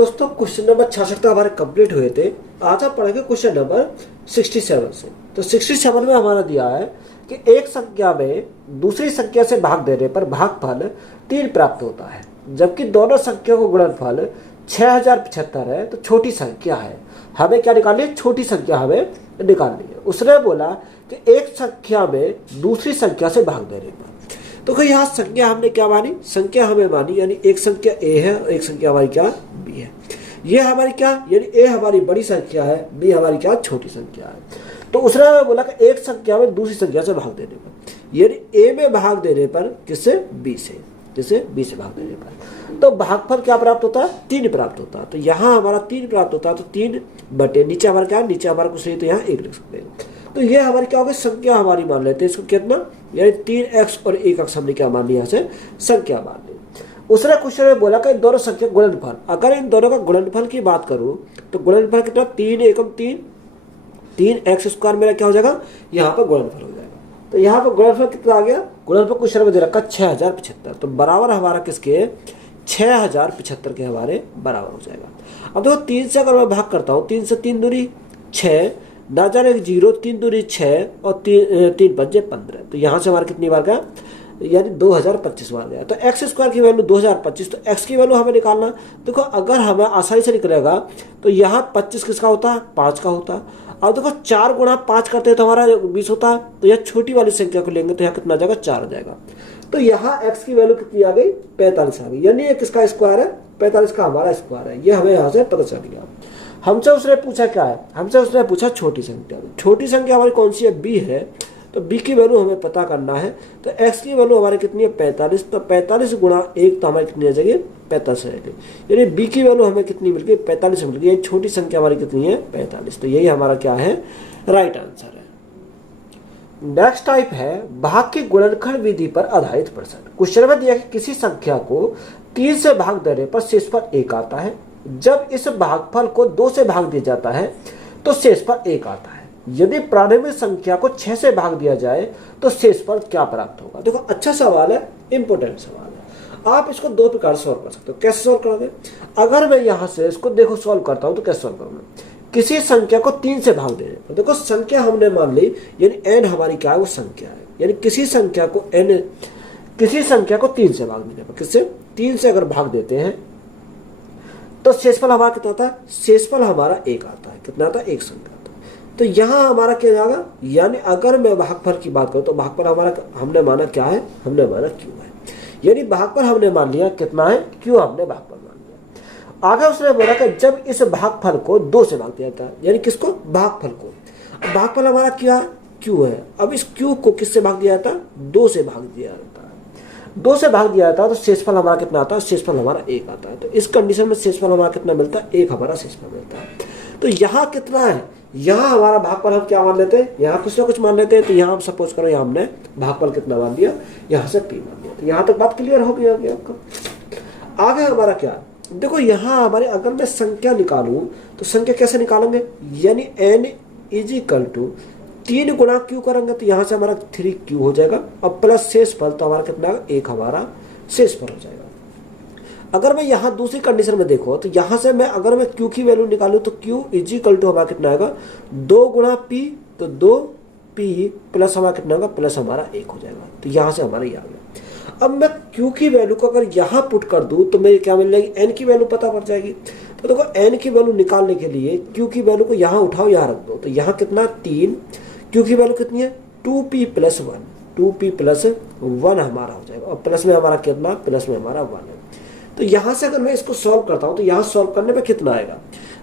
दोस्तों question number 66 तक हमारे कंप्लीट हुए थे। आज हम पढ़ेंगे क्वेश्चन नंबर 67 से। तो 67 में हमारा दिया है कि एक संख्या में दूसरी संख्या से भाग देने पर भागफल 3 प्राप्त होता है, जबकि दोनों संख्या को गुणनफल 6075 है। तो छोटी संख्या है, हमें क्या निकालनी है? छोटी संख्या हमें निकालनी है। उसने बोला कि एक संख्या में दूसरी संख्या से भाग देने पर, तो यहाँ संख्या हमने क्या मानी? संख्या हमें मानी, यानी एक संख्या ए है और एक संख्या हमारी क्या? बी है। ये हमारी क्या, यानी ए हमारी बड़ी संख्या है, बी हमारी क्या? छोटी संख्या है। तो उसने हमें बोला कि एक संख्या में दूसरी संख्या से भाग देने पर, यानी ए में भाग देने पर किससे? बी से। किससे? बी से भाग देने पर तो भागफल क्या प्राप्त होता है? 3 प्राप्त होता है। तो यहाँ हमारा 3 प्राप्त होता है। तो 3 बटे नीचे हमारा क्या? नीचे हमारा कुछ नहीं, तो यहाँ 1 लिख सकते हैं। तो ये हमारी क्या होगी? संख्या हमारी मान लेते हैं। इसको कितना, यानी 3x और 1x हमने क्या मान लिया? यहाँ से संख्या मान ली। उसने क्वेश्चन में बोला कि दोनों संख्या गुणनफल, अगर इन दोनों का गुणनफल की बात करूं तो गुणनफल कितना? 3 एकम 3, 3x स्क्वायर मेरा क्या हो जाएगा? यहाँ पर गुणनफल हो जाएगा। तो यहाँ पर गुणनफल कितना आ गया? गुणनफल क्वेश्चन में दे रखा 6075। तो बराबर हमारा किसके? 6075 के हमारे बराबर हो जाएगा। अब देखो 3 से अगर मैं भाग करता हूँ, 3 से 3 दूरी 6, ना जाने 0, 3 दूरी 6 और 3 पंजे 15। तो यहाँ से हमारा कितनी बार गया? यानी 2025 बार गया। तो एक्स स्क्वायर की वैल्यू 2025, तो एक्स की वैल्यू हमें निकालना। देखो अगर हमें आसानी से निकलेगा तो यहाँ 25 किसका होता है? 5 का होता है। अब देखो 4 गुणा 5 करते हैं तो हमारा 20 होता है। तो यह छोटी वाली संख्या को लेंगे तो यहाँ कितना आ जाएगा? 4 आ जाएगा। तो यहाँ एक्स की वैल्यू कितनी आ गई? 45 आ गई। यानी ये किसका स्क्वायर है? 45 का हमारा स्क्वायर है। ये हमें यहाँ से पता चल गया। हमसे उसने पूछा क्या है? हमसे उसने पूछा छोटी संख्या। छोटी संख्या हमारी कौन सी है? बी है। तो बी की वैल्यू हमें पता करना है। तो एक्स की वैल्यू हमारी कितनी है? 45। तो 45 गुणा 1 तो हमारी कितनी आ जाएगी? 45 रहेगी। यानी बी की वैल्यू हमें कितनी मिल गई? 45 मिल गई। छोटी संख्या हमारी कितनी है? 45। तो यही हमारा क्या है? राइट आंसर है। नेक्स्ट टाइप है भाग की गुणनखंड विधि पर आधारित प्रश्न। क्वेश्चन में दिया कि किसी संख्या को 3 से भाग देने पर शेषफल 1 आता है। जब इस भागफल को 2 से भाग दिया जाता है तो शेषफल 1 आता है। यदि प्रारंभिक संख्या को 6 से भाग दिया जाए तो शेषफल क्या प्राप्त होगा? देखो अच्छा सवाल है, इंपोर्टेंट सवाल है। आप इसको 2 प्रकार से सॉल्व कर सकते हो। कैसे सॉल्व करोगे? अगर मैं यहां से इसको देखो सॉल्व करता हूं तो कैसे सॉल्व करूंगा? किसी संख्या को 3 से भाग देने पर, देखो संख्या हमने मान ली, यानी n हमारी क्या है? वो संख्या है। यानी किसी संख्या को 3 से भाग देने पर, किससे? 3 से अगर भाग देते हैं तो शेषफल हमारा कितना आता है? शेषफल हमारा 1 आता है। कितना आता है? 1 संख्या आता है। तो यहाँ हमारा क्या जाएगा? यानी अगर मैं भागफल की बात करूँ तो भागफल हमारा हमने माना क्या है? हमने माना क्यू है। यानी भागफल हमने मान लिया कितना है? क्यू हमने भागफल मान लिया। आगे उसने बोला कि जब इस भागफल को 2 से भाग दिया जाता है, यानी किसको? भागफल को। भागफल हमारा क्या है? क्यू है। अब इस क्यू को किससे भाग दिया जाता है? 2 से भाग दिया जाता है। 2 से भाग दिया जाता है तो शेषफल हमारा कितना आता है? शेषफल हमारा 1 आता है। तो इस कंडीशन में शेषफल हमारा कितना मिलता है? 1 हमारा शेषफल मिलता है। तो यहाँ कितना है? यहाँ हमारा भागफल हम क्या मान लेते हैं? यहाँ कुछ ना कुछ मान लेते हैं। तो यहाँ हम सपोज करो यहाँ हमने भागफल कितना मान दिया? यहाँ से p मान दिया। तो यहाँ तक बात क्लियर हो गई आपका। आगे हमारा क्या? देखो यहाँ हमारे अगर मैं संख्या निकालूं तो संख्या कैसे निकालेंगे? यानी n = 3 गुणा क्यू करेंगे तो यहाँ से हमारा 3q हो जाएगा। अब प्लस शेषफल तो हमारा कितना? 1 हमारा शेषफल हो जाएगा। अगर मैं यहाँ दूसरी कंडीशन में देखो तो यहाँ से मैं अगर मैं q की वैल्यू निकालूं तो q = हमारा कितना आएगा? 2 गुणा p, तो 2p प्लस हमारा कितना होगा? प्लस हमारा 1 हो जाएगा। तो यहाँ से हमारा ये आ गया। अब मैं q की वैल्यू को अगर यहाँ पुट कर दूं तो मेरी क्या मिल जाएगी? n की वैल्यू पता पड़ जाएगी। तो देखो n की वैल्यू निकालने के लिए q की वैल्यू को यहाँ उठाओ, यहाँ रख दो। तो यहाँ कितना? 3। q की वैल्यू कितनी है? 2p + 1, 2p + 1 हमारा हो जाएगा। और प्लस में हमारा कितना? प्लस में हमारा 1 है। तो यहाँ से अगर मैं इसको सॉल्व करता हूँ तो यहाँ सॉल्व करने पे कितना आएगा?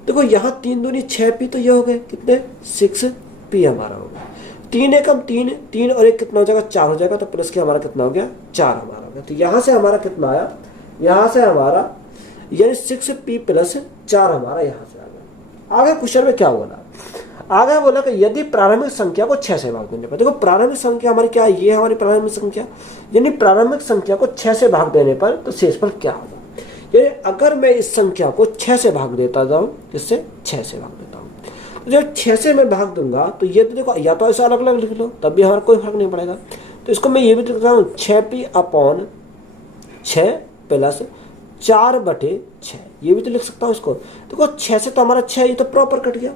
देखो यहाँ 3 दूनी 6p, तो ये हो गए कितने? 6p हमारा होगा। 3 एकम 3, 3 और 1 कितना हो जाएगा? 4 हो जाएगा। तो प्लस के हमारा कितना हो गया? 4 हमारा हो गया। तो यहाँ से हमारा कितना आया? यहाँ से हमारा यानी 6p + 4 हमारा यहाँ से आ गया। आगे क्वेश्चन में क्या बोला? आगे बोला कि यदि प्रारंभिक संख्या को 6 से भाग देने पर, देखो प्रारंभिक संख्या हमारी क्या है? ये हमारी प्रारंभिक संख्या। यानी प्रारंभिक संख्या को 6 से भाग देने पर तो शेषफल क्या होगा? यानी अगर मैं इस संख्या को 6 से भाग देता जाऊं, किससे? 6 से भाग देता हूं, तो जब 6 से मैं भाग दूंगा तो ये तो देखो या तो ऐसा अलग अलग लिख लो तब भी हमारा कोई फर्क नहीं पड़ेगा। तो इसको मैं ये भी लिखता हूँ 6p/6 + 4/6, ये भी तो लिख सकता हूँ इसको। देखो 6 से तो हमारा 6, ये तो प्रॉपर कट गया।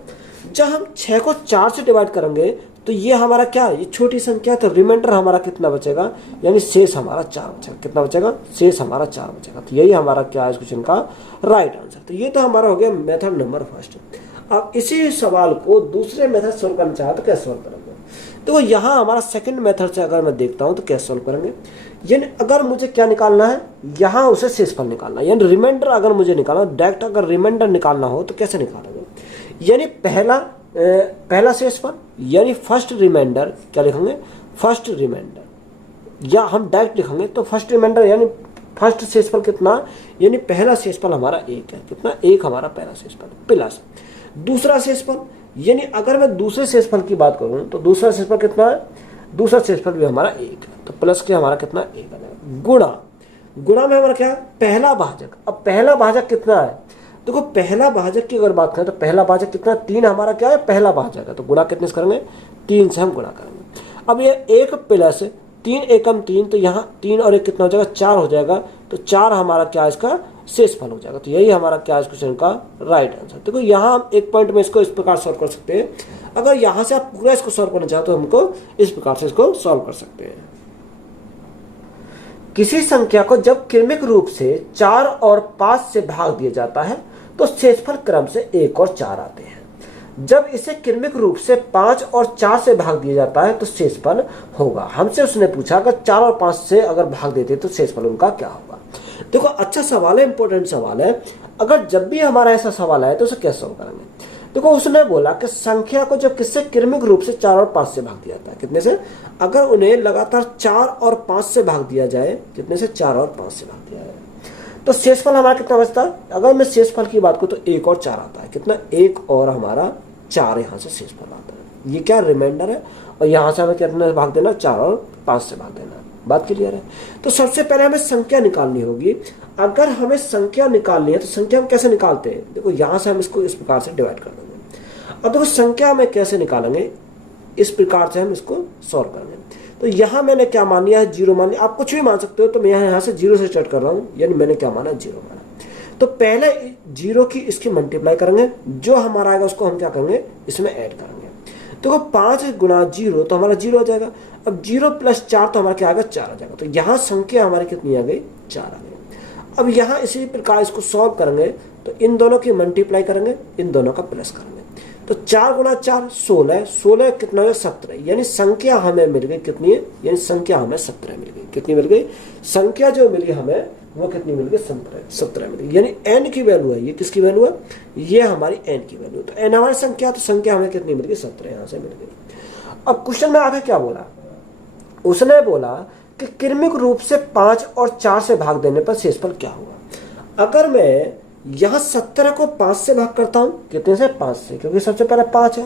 जब हम 6 को 4 से डिवाइड करेंगे तो ये हमारा क्या, ये छोटी संख्या, तो रिमाइंडर हमारा कितना बचेगा, यानी शेष हमारा 4 बचेगा। कितना बचेगा, शेष हमारा 4 बचेगा। तो यही हमारा क्या है इस क्वेश्चन का राइट आंसर। तो ये तो हमारा हो गया मेथड नंबर फर्स्ट। अब इसी सवाल को दूसरे मेथड सोल्व करना चाहे तो कैसे सोल्व करेंगे। तो यहाँ हमारा सेकंड मेथड से अगर मैं देखता हूँ तो कैसे सोल्व करेंगे, यानी अगर मुझे क्या निकालना है, यहाँ उसे शेषफल निकालना है, यानी रिमाइंडर अगर मुझे निकालना, डायरेक्ट अगर रिमाइंडर निकालना हो तो कैसे निकालेंगे, यानी पहला शेषफल यानी फर्स्ट रिमाइंडर क्या लिखेंगे, फर्स्ट रिमाइंडर, या हम डायरेक्ट लिखेंगे तो फर्स्ट रिमाइंडर यानी फर्स्ट शेषफल कितना, यानी पहला शेषफल हमारा 1 है। कितना, 1 हमारा पहला शेषफल, प्लस दूसरा शेषफल, यानी अगर मैं दूसरे शेषफल की बात करूं तो दूसरा शेषफल कितना है, दूसरा शेषफल भी हमारा 1 है, तो प्लस के हमारा कितना 1 है, गुणा में हमारा क्या है, पहला भाजक। अब पहला भाजक कितना है, देखो पहला भाजक की अगर बात करें तो पहला भाजक कितना, 3 हमारा क्या है, पहला भाजक है, तो गुणा कितने से करेंगे, 3 से हम गुणा करेंगे। अब ये 1 प्लस 3 एकम 3, तो यहाँ 3 और 1 कितना हो जाएगा, 4 हो जाएगा, तो 4 हमारा क्या है इसका शेषफल हो जाएगा। तो यही हमारा क्या है इस क्वेश्चन का राइट आंसर। देखो यहाँ हम एक पॉइंट में इसको इस प्रकार सॉल्व कर सकते हैं, अगर यहाँ से आप पूरा इसको सॉल्व करना चाहते तो हमको इस प्रकार से इसको सॉल्व कर सकते हैं। किसी संख्या को जब क्रमिक रूप से 4 और 5 से भाग दिया जाता है तो शेषफल क्रम से 1 और 4 आते हैं। जब इसे क्रमिक रूप से 5 और 4 से भाग दिया जाता है तो शेषफल होगा। हमसे उसने पूछा कि 4 और 5 से अगर भाग देते तो शेषफल उनका क्या होगा। देखो अच्छा सवाल है, इंपॉर्टेंट सवाल है। अगर जब भी हमारा ऐसा सवाल आए तो उसे कैसे सॉल्व करेंगे। देखो उसने बोला कि संख्या को जब किससे क्रमिक रूप से 4 और 5 से भाग दिया जाता है, कितने से, अगर उन्हें लगातार 4 और 5 से भाग दिया जाए, कितने से, 4 और 5 से भाग दिया जाए, तो शेषफल हमारा कितना बचता है। अगर मैं शेषफल की बात करूं तो 1 और 4 आता है। कितना, 1 और हमारा 4 यहाँ से शेषफल आता है। ये क्या रिमाइंडर है, और यहाँ से हमें कितने भाग देना, 4 और 5 से भाग देना। बात क्लियर है। तो सबसे पहले हमें संख्या निकालनी होगी। अगर हमें संख्या निकालनी है तो संख्या हम कैसे निकालते हैं, देखो यहाँ से हम इसको इस प्रकार से डिवाइड कर देंगे। अब देखो संख्या हमें कैसे निकालेंगे, इस प्रकार से हम इसको सॉल्व करेंगे। तो यहाँ मैंने क्या मान लिया है, 0 मान लिया। आप कुछ भी मान सकते हो, तो मैं यहाँ से 0 से स्टार्ट कर रहा हूँ, यानी मैंने क्या माना, 0 माना। तो पहले 0 की इसकी मल्टीप्लाई करेंगे, जो हमारा आएगा उसको हम क्या करेंगे, इसमें ऐड करेंगे। देखो 5 गुणा 0 तो हमारा 0 आ जाएगा। अब 0 प्लस 4 तो हमारा क्या आएगा, 4 आ जाएगा। तो यहाँ संख्या हमारी कितनी आ गई, 4 आ गई। अब यहाँ इसी प्रकार इसको सॉल्व करेंगे तो इन दोनों की मल्टीप्लाई करेंगे, इन दोनों का प्लस करेंगे। तो 4 गुणा 4 16, 16 कितना है, 17, यानी संख्या हमें मिल गई कितनी है, यानी संख्या हमें 17 मिल गई। कितनी मिल गई, संख्या जो मिली हमें वो कितनी मिल गई, 17 मिल गई। यानी n की वैल्यू है, ये किसकी वैल्यू है, ये हमारी n की वैल्यू। तो n हमारी संख्या, तो संख्या हमें कितनी मिल गई, 17 यहाँ से मिल गई। अब क्वेश्चन में आगे क्या बोला, उसने बोला कि क्रमिक रूप से 5 और 4 से भाग देने पर शेषफल क्या होगा। अगर मैं यहाँ 17 को 5 से भाग करता हूँ, कितने से, 5 से, क्योंकि सबसे पहले 5 है।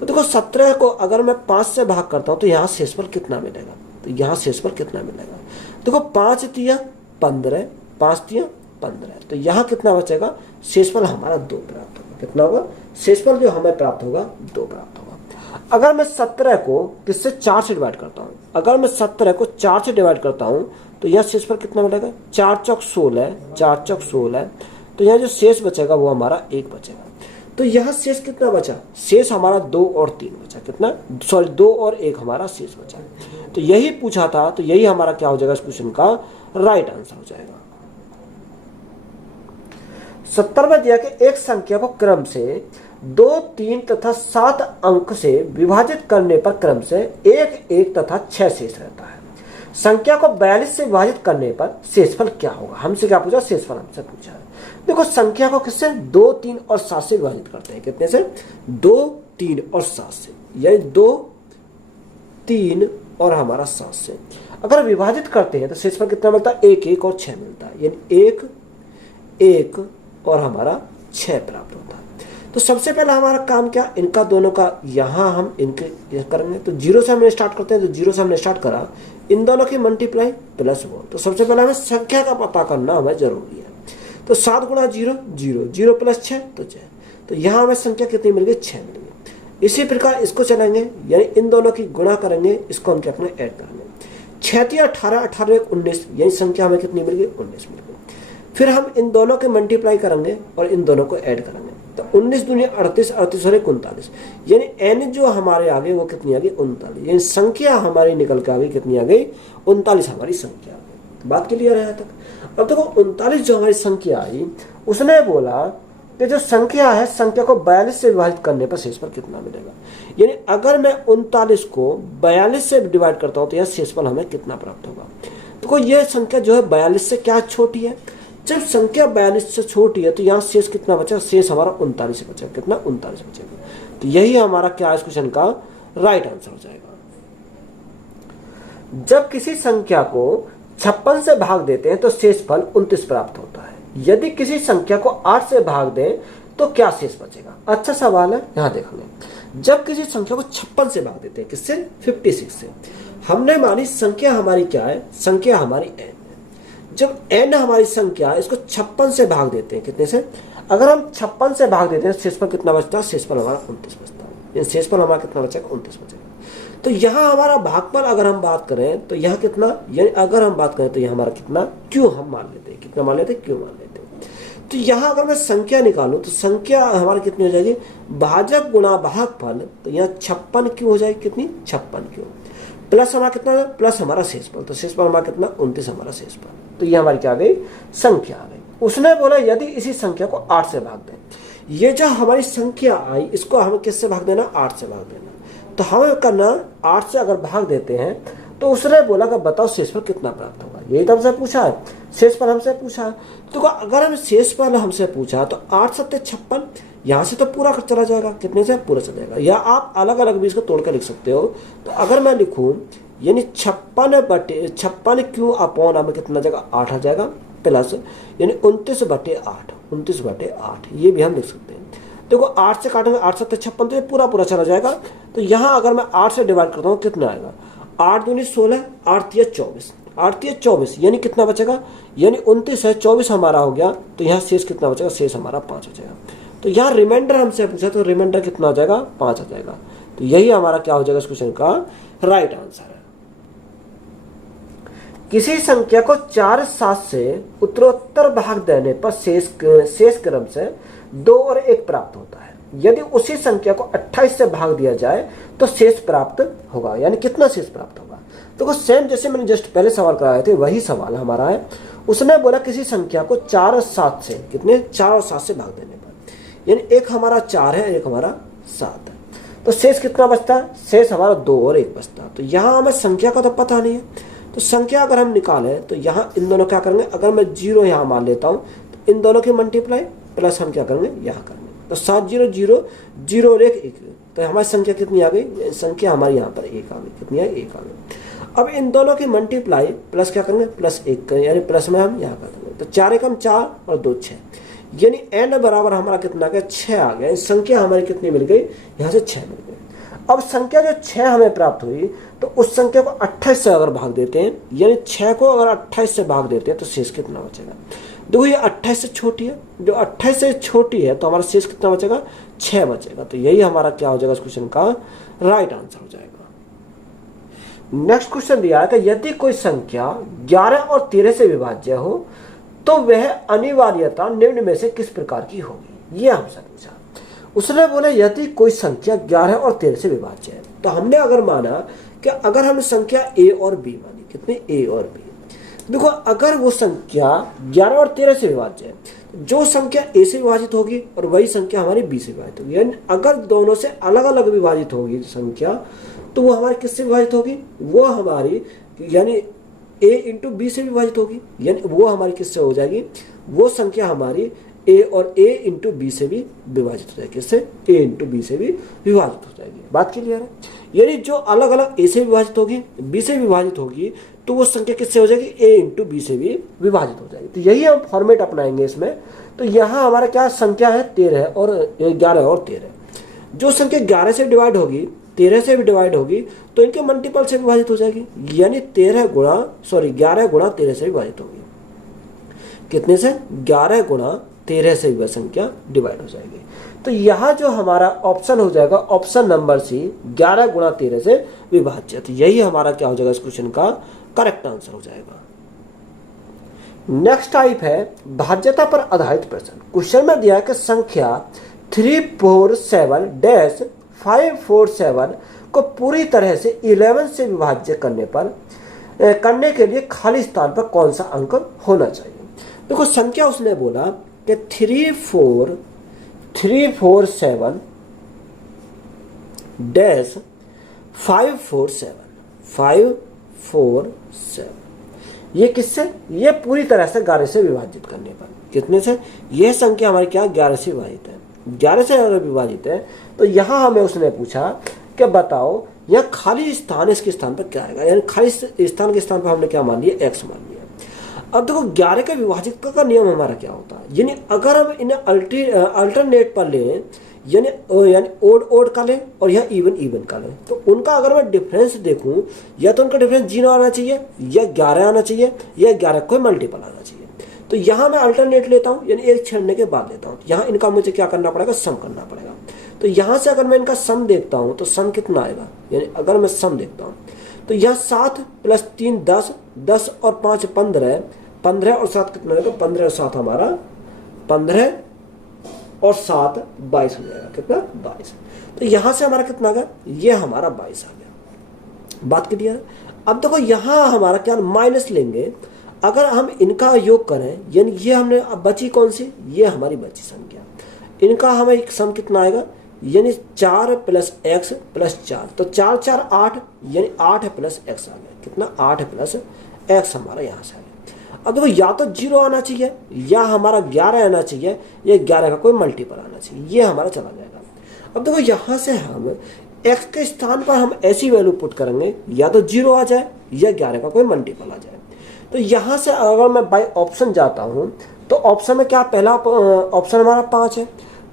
तो देखो 17 को अगर मैं 5 से भाग करता हूँ तो यहाँ शेषफल कितना मिलेगा, तो यहाँ शेषफल कितना मिलेगा, देखो 5 दिया 15, 5 दिया 15, तो यहाँ कितना बचेगा, शेषफल हमारा 2 प्राप्त होगा। कितना होगा, शेषफल जो हमें प्राप्त होगा 2 प्राप्त होगा। अगर मैं 17 को किससे, 4 से डिवाइड करता हूँ, अगर मैं 17 को 4 से डिवाइड करता हूँ तो यह शेषफल कितना मिलेगा, 4 चौक 16, 4 चौक 16, तो यहाँ जो शेष बचेगा वो हमारा 1 बचेगा। तो यहाँ शेष कितना बचा, शेष हमारा 2 और 3 बचा। कितना, सॉरी 2 और 1 हमारा शेष बचा। तो यही पूछा था, तो यही हमारा क्या हो जाएगा इस क्वेश्चन का राइट आंसर हो जाएगा। 70 में दिया कि एक संख्या को क्रम से 2, 3 तथा 7 अंक से विभाजित करने पर क्रम से 1, 1 तथा 6 शेष रहता है। संख्या को 42 से विभाजित करने पर शेषफल क्या होगा। हमसे क्या पूछा, शेषफल हमसे पूछा है। देखो संख्या को किससे, 2, 3 और 7 से विभाजित करते हैं। कितने से, 2, 3 और 7 से, यानी 2, 3 और हमारा 7 से अगर विभाजित करते हैं तो शेषफल कितना मिलता है, 1, 1 और 6 मिलता है, यानी 1, 1 और हमारा 6 प्राप्त होता है। तो सबसे पहला हमारा काम क्या, इनका दोनों का यहाँ हम इनके करेंगे। तो 0 से हमने स्टार्ट करते हैं, तो 0 से हमने स्टार्ट करा, इन दोनों की मल्टीप्लाई प्लस 1। तो सबसे पहले हमें संख्या का पता करना हमें जरूरी है। तो 7 गुणा 0, 0, 0 प्लस 6 तो 6, तो यहाँ हमें संख्या कितनी मिल गई, 6 मिल गई। इसी प्रकार इसको चलेंगे, यानी इन दोनों की गुणा करेंगे, इसको हम क्या करेंगे, ऐड करेंगे। 6 × 18, 18 × 19, यानी संख्या हमें कितनी मिल गई, 19 मिल गई। फिर हम इन दोनों के मल्टीप्लाई करेंगे और इन दोनों को ऐड करेंगे, तो 19 दूनी 38, 38 और 39, यानी n जो हमारे आ गए वो कितनी आ गई 39, यानी संख्या हमारी निकल के आ गई कितनी आ गई 39 हमारी संख्या आ गई। बात क्लियर है तक। अब देखो 39 जो हमारी संख्या आई, उसने बोला कि जो संख्या है संख्या को 42 से विभाजित करने पर शेषफल कितना मिलेगा, यानी अगर मैं 39 को 42 से डिवाइड करता हूं तो यह शेषफल हमें कितना प्राप्त होगा। तो यह संख्या जो है 42 से क्या छोटी है, जब संख्या 42 से छोटी है तो यहाँ शेष कितना बचा, शेष हमारा 39 बचेगा, कितना 39 बचेगा। तो यही हमारा क्या इस क्वेश्चन का राइट आंसर हो जाएगा। जब किसी संख्या को 56 से भाग देते हैं तो शेषफल 29 प्राप्त होता है। यदि किसी संख्या को 8 से भाग दें तो क्या शेष बचेगा। अच्छा सवाल है, यहां देखेंगे। जब किसी संख्या को 56 से भाग देते हैं, किससे 56 से, हमने मानी संख्या हमारी क्या है, संख्या हमारी n है। जब n हमारी संख्या है इसको 56 से भाग देते हैं, कितने से, अगर हम 56 से भाग देते हैं शेषफल कितना बचता है, शेषफल हमारा 29 बचता है। शेषफल हमारा कितना बचेगा 29 बचेगा। तो यहाँ हमारा भागफल अगर हम बात करें तो यहाँ कितना, यानी अगर हम बात करें तो यहाँ हमारा कितना क्यों हम मान लेते हैं, कितना मान लेते हैं, क्यों मान लेते हैं। तो यहाँ अगर मैं संख्या निकालूं तो संख्या हमारी कितनी हो जाएगी, भाजक गुणा भागफल, तो यहाँ 56 क्यों हो जाएगी, कितनी 56 क्यों, प्लस हमारा कितना, प्लस हमारा शेषफल, तो शेषफल हमारा कितना 29 हमारा शेषफल। तो ये हमारी क्या आ गई, संख्या आ गई। उसने बोला यदि इसी संख्या को 8 से भाग दें, ये जो हमारी संख्या आई इसको हमें किससे भाग देना, 8 से भाग देना। तो हमें करना 8 से अगर भाग देते हैं तो उसने बोला कि बताओ शेषफल कितना प्राप्त होगा। यही तो हमसे पूछा है, शेषफल हमसे पूछा है। तो अगर हम शेषफल हमसे पूछा तो 8 सत्ते 56, यहाँ से तो पूरा चला जाएगा, कितने से पूरा चला जाएगा, या आप अलग अलग भी इसको तोड़ कर लिख सकते हो। तो अगर मैं लिखूँ यानी 56 क्यों अपॉन हमें कितना जाएगा 8 आ जाएगा, प्लस यानी 29/8, 29/8 ये भी हम लिख सकते हैं। देखो 8 से काटेंगे 8 सत्ते 56, तो ये पूरा पूरा चला जाएगा। तो यहाँ अगर मैं 8 से डिवाइड करता हूँ कितना आएगा, 8 दूनी 16, 8 तिया 24, 8 तिया 24, यानी कितना बचेगा, यानी 29 है, 24 हमारा हो गया। तो यहाँ शेष कितना बचेगा, शेष हमारा 5 हो जाएगा। तो यहाँ रिमाइंडर हमसे पूछा तो रिमाइंडर कितना हो जाएगा, 5 हो जाएगा। तो यही हमारा क्या हो जाएगा इस क्वेश्चन का राइट आंसर है। किसी संख्या को 4 7 से उत्तरोत्तर भाग देने पर शेष क्रम से 2 और 1 प्राप्त होता है। यदि उसी संख्या को 28 से भाग दिया जाए तो शेष प्राप्त होगा, यानी कितना शेष प्राप्त होगा। तो सेम जैसे मैंने जस्ट पहले सवाल कराए थे वही सवाल हमारा है। उसने बोला किसी संख्या को 4 और 7 से, कितने 4 और 7 से भाग देने पर, यानी एक हमारा 4 है, एक हमारा 7 है, तो शेष कितना बचता है, शेष हमारा 2 और 1 बचता है। तो यहाँ हमें संख्या का तो पता नहीं है, तो संख्या अगर हम निकालें तो यहाँ इन दोनों क्या करेंगे, अगर मैं 0 यहाँ मान लेता हूँ तो इन दोनों की मल्टीप्लाई प्लस हम क्या करेंगे यहाँ करेंगे। तो 7 0 0 0 और 1 1, तो हमारी संख्या कितनी आ गई, संख्या हमारी यहाँ पर 1 आ गई, कितनी है 1 आ गई। अब इन दोनों की मल्टीप्लाई प्लस क्या करेंगे, प्लस 1 करेंगे, यानी प्लस में हम यहाँ कर देंगे। तो 4 एकम 4 और 2 6, यानी n बराबर हमारा कितना आ गया 6 आ गया। संख्या हमारी कितनी मिल गई, यहाँ से 6 मिल गई। अब संख्या जो 6 हमें प्राप्त हुई तो उस संख्या को 28 से अगर भाग देते हैं, यानी 6 को अगर 28 से भाग देते हैं तो शेष कितना बचेगा। देखो ये 28 से छोटी है, जो 28 से छोटी है तो हमारा शेष कितना बचेगा 6 बचेगा। तो यही हमारा क्या हो जाएगा इस क्वेश्चन का राइट आंसर हो जाएगा। नेक्स्ट क्वेश्चन दिया है कि यदि कोई संख्या 11 और 13 से विभाज्य हो तो वह अनिवार्यता निम्न में से किस प्रकार की होगी, ये हमसे पूछा। उसने बोला यदि कोई संख्या 11 और 13 से विभाज्य है, तो हमने अगर माना कि अगर हमने संख्या a और b मानी, कितने a और b, देखो अगर वो संख्या 11 और 13 से विभाज्य है, जो संख्या a से विभाजित होगी और वही संख्या हमारी b से विभाजित होगी, यानी अगर दोनों से अलग अलग विभाजित होगी संख्या तो वो हमारी किससे विभाजित होगी, वो हमारी यानी a इंटू b से विभाजित होगी, यानी वो हमारी किससे हो जाएगी, वो संख्या हमारी a और a इंटू बी से भी विभाजित हो जाएगी, किससे a इंटू बी से भी विभाजित हो जाएगी। बात क्लियर है, यानी जो अलग अलग a से विभाजित होगी b से विभाजित होगी तो वो संख्या किससे हो जाएगी, a इंटू बी से भी विभाजित हो जाएगी। तो यही हम फॉर्मेट अपनाएंगे इसमें। तो यहाँ हमारा क्या संख्या है 13 और 11 और 13, जो संख्या 11 से डिवाइड होगी 13 से भी डिवाइड होगी तो इनके मल्टीपल से विभाजित हो जाएगी, यानी 11 गुणा 13 से विभाजित होगी, कितने से 11 गुणा 13 से वह संख्या डिवाइड हो जाएगी। तो यहाँ जो हमारा ऑप्शन हो जाएगा ऑप्शन नंबर सी 11 गुणा 13 से विभाज्य। तो यही हमारा क्या हो जाएगा इस क्वेश्चन का करेक्ट आंसर हो जाएगा। नेक्स्ट टाइप है भाज्यता पर आधारित प्रश्न। क्वेश्चन में दिया है कि संख्या 347-547 को पूरी तरह से 11 से विभाज्य करने के लिए खाली स्थान पर कौन सा अंक होना चाहिए। देखो संख्या उसने बोला कि 347-547 ये किससे, ये पूरी तरह से 11 से विभाजित करने पर, कितने से, यह संख्या हमारी क्या 11 से विभाजित है, 11 से अगर विभाजित है तो यहाँ हमें उसने पूछा कि बताओ यह खाली स्थान इसके स्थान पर क्या आएगा, यानी खाली स्थान के स्थान पर हमने क्या मान लिया, x मान लिया। अब देखो 11 का विभाजित का नियम हमारा क्या होता है, यानी अगर हम इन्हें अल्टरनेट पर लें, यानी ओड का लें और यह इवन का लें, तो उनका अगर मैं डिफरेंस देखूं, या तो उनका डिफरेंस 0 आना चाहिए, या 11 आना चाहिए, या 11 को मल्टीपल आना चाहिए। तो यहाँ मैं अल्टरनेट लेता हूँ, यानी एक छेड़ने के बाद लेता हूँ, यहाँ इनका मुझे क्या करना पड़ेगा, सम करना पड़ेगा। तो यहाँ से अगर मैं इनका सम देखता हूँ तो सम कितना आएगा, यानी अगर मैं सम देखता हूँ तो यह 7 + 3 10, 10 और 5 15, 15 और 7 कितना होगा, 15 और 7 हमारा 15 और 7 22 हो जाएगा, कितना 22। तो यहाँ से हमारा कितना आ गया, ये हमारा 22 आ गया। बात क्लियर है। अब देखो यहाँ हमारा क्या माइनस लेंगे, अगर हम इनका योग करें, यानी ये हमने अब बची कौन सी, ये हमारी बची संख्या, इनका हमें एक सम कितना आएगा, यानी 4 + x + 4, तो 4 4 8, यानी 8 + x आ गया, कितना 8 + x हमारा यहाँ से आ गया। अब देखो या तो 0 आना चाहिए, या हमारा 11 आना चाहिए, या 11 का कोई मल्टीपल आना चाहिए, ये हमारा चला जाएगा। अब देखो यहाँ से हम x के स्थान पर हम ऐसी वैल्यू पुट करेंगे, या तो 0 आ जाए, या 11 का कोई मल्टीपल आ जाए। तो यहाँ से अगर मैं बाय ऑप्शन जाता हूँ, तो ऑप्शन में क्या, पहला ऑप्शन हमारा 5 है,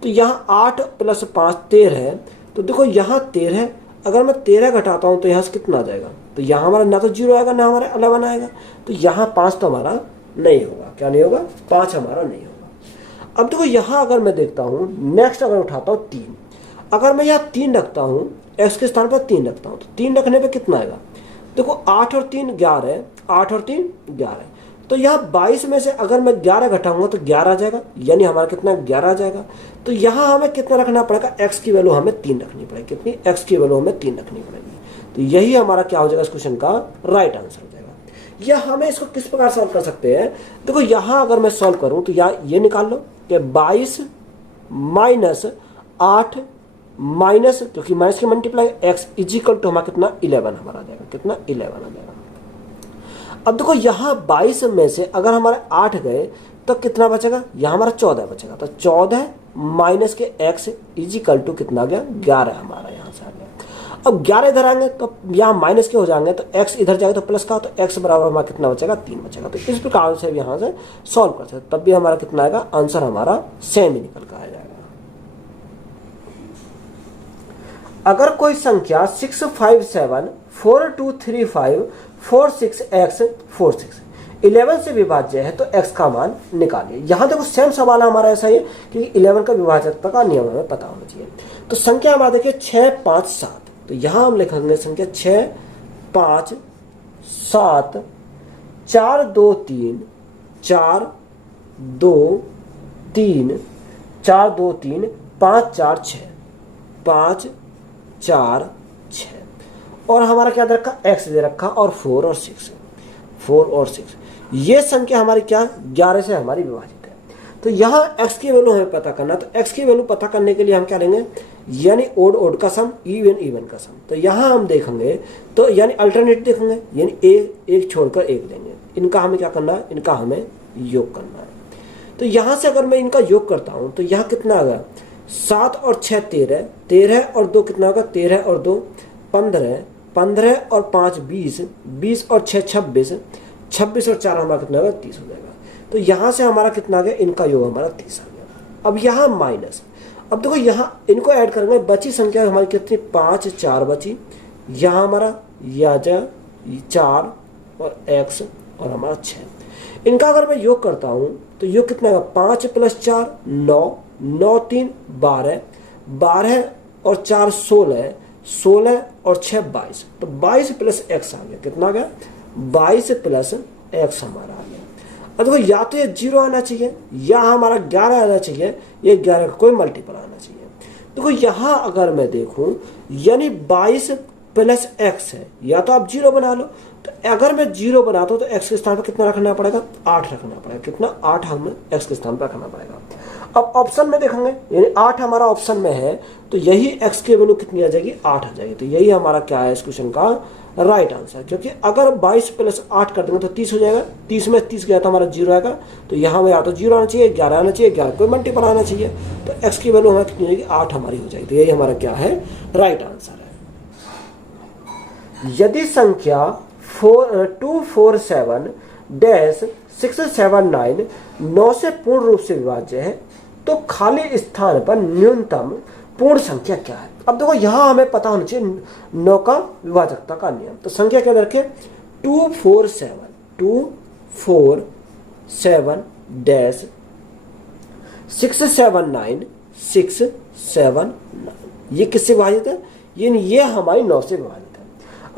तो यहाँ 8 + 5 13 है। तो देखो यहाँ 13 है, अगर मैं 13 घटाता हूँ तो यहाँ से कितना आ जाएगा, तो यहाँ हमारा ना तो 0 आएगा, ना हमारा 11 आएगा, तो यहाँ 5 तो हमारा नहीं होगा, क्या नहीं होगा, 5 हमारा नहीं होगा। अब देखो यहाँ अगर मैं देखता हूँ, नेक्स्ट अगर उठाता हूँ 3, अगर मैं यहाँ 3 रखता हूँ, x के स्थान पर 3 रखता हूँ, तो 3 रखने पर कितना आएगा, देखो 8 और 3 11, 8 और 3 11, तो यहाँ 22 में से अगर मैं 11 घटाऊंगा तो 11 आ जाएगा, यानी हमारा कितना 11 आ जाएगा। तो यहाँ हमें कितना रखना पड़ेगा, x की वैल्यू हमें 3 रखनी पड़ेगी, कितनी, x की वैल्यू हमें 3 रखनी पड़ेगी। तो यही हमारा क्या हो जाएगा, इस क्वेश्चन का राइट आंसर हो जाएगा। या हमें इसको किस प्रकार सॉल्व कर सकते हैं, देखो यहाँ अगर मैं सॉल्व करूँ तो ये निकाल लो कि 22 - 8 माइनस, क्योंकि माइनस की मल्टीप्लाई x = हमारा कितना 11 हमारा आ जाएगा, कितना 11 आ जाएगा। अब देखो यहाँ 22 में से अगर हमारे 8 गए तो कितना बचेगा, यहाँ हमारा 14 बचेगा, तो 14 माइनस के x = कितना आ गया 11 हमारा यहाँ से आ गया। अब 11 इधर आएंगे तो यहाँ माइनस के हो जाएंगे, तो x इधर जाएगा तो प्लस का, तो x बराबर हमारा कितना बचेगा 3 बचेगा। तो इस प्रकार से भी यहाँ से सॉल्व कर सकते, तब भी हमारा कितना आएगा, आंसर हमारा सेम ही निकल कर आ जाएगा। अगर कोई संख्या 657423546x46 11 से विभाज्य है तो x का मान निकालिए। यहाँ देखो सेम सवाल हमारा ऐसा ही है कि 11 का विभाजकता का नियम हमें पता होना चाहिए। तो संख्या हमारा देखिए 6 5 7, तो यहाँ हम लिखेंगे संख्या 6 5 7 4 2 3 4 2 3 4 2 3 5 4 6 5 4 6, और हमारा क्या दे रखा, x दे रखा, और 4 और 6 ये संख्या हमारी क्या 11 से हमारी विभाजित है। तो यहाँ x की वैल्यू हमें पता करना, तो x की वैल्यू पता करने के लिए हम क्या लेंगे, यानी ओड का सम, इवन का सम। तो यहाँ हम देखेंगे तो यानी अल्टरनेट देखेंगे, यानी एक छोड़कर एक लेंगे, इनका हमें क्या करना है, इनका हमें योग करना है। तो यहाँ से अगर मैं इनका योग करता हूँ तो यहाँ कितना आ गया, 7 और 6 13, 13 और 2 कितना होगा, 13 और 2 15, 15 और 5 20, 20 और 6 26, 26 और 4 हमारा कितना होगा 30 हो जाएगा। तो यहाँ से हमारा कितना आ गया, इनका योग हमारा 30 आ गया। अब यहाँ माइनस, अब देखो यहाँ इनको ऐड करेंगे, बची संख्या हमारी कितनी 5 4 बची, यहाँ हमारा या 4 और x और हमारा 6, इनका अगर मैं योग करता हूँ तो योग कितना होगा, 5 + 4 9, 9 3 12, 12 और 4 16, 16 और 6 22, तो 22 + x आ गया, कितना आ गया 22 + x हमारा आ गया। अब देखो या तो ये 0 आना चाहिए या हमारा 11 आना चाहिए, ये 11 का कोई मल्टीपल आना चाहिए। देखो यहाँ अगर मैं देखूं यानी 22 प्लस एक्स है, या तो आप 0 बना लो, तो अगर मैं 0 बनाता हूं तो एक्स के स्थान पर कितना रखना पड़ेगा, 8 रखना पड़ेगा। कितना, 8 हमें एक्स के स्थान पर रखना पड़ेगा। अब ऑप्शन में देखेंगे यानी 8 हमारा ऑप्शन में है, तो यही एक्स की वैल्यू कितनी आ जाएगी, 8 आ जाएगी। तो यही हमारा क्या है इस क्वेश्चन का राइट आंसर। क्योंकि अगर 22 प्लस 8 कर देंगे तो 30 हो जाएगा, 30 में 30 गया तो हमारा 0 आएगा। तो यहाँ में या तो 0 आना चाहिए, 11 आना चाहिए, 11 कोई मल्टीपल आना चाहिए। तो एक्स की वैल्यू हमारी कितनी होगी, 8 हमारी हो जाएगी। तो यही हमारा क्या है राइट आंसर है। यदि संख्या 247 डैश 679 9 से पूर्ण रूप से विभाज्य है तो खाली स्थान पर न्यूनतम पूर्ण संख्या क्या है। अब देखो यहां हमें पता होना चाहिए 9 का विभाजकता का नियम। तो संख्या क्या रखे, 247 डैश 679 ये किससे विभाजित है, ये हमारी 9 से विभाजित है।